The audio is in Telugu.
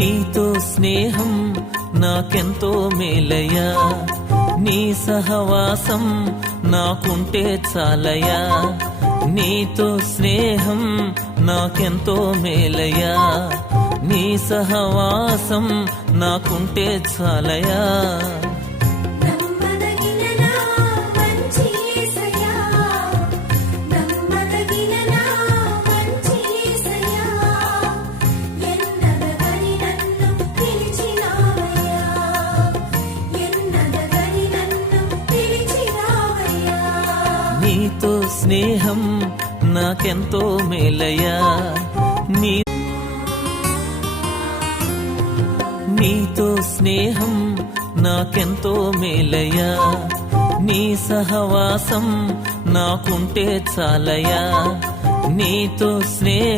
నీతో స్నేహం నాకెంతో మేలయ్యా, నీ సహవాసం నాకుంటే చాలయ్యా. నీతో స్నేహం నాకెంతో మేలయ్యా, నీ సహవాసం నాకుంటే చాలయ్యా. నీతో స్నేహం నాకెంతో మేలయ్యా, నీతో స్నేహం నాకెంతో మేలయ్యా, నీ సహవాసం నాకుంటే చాలయ్యా. నీతో స్నేహం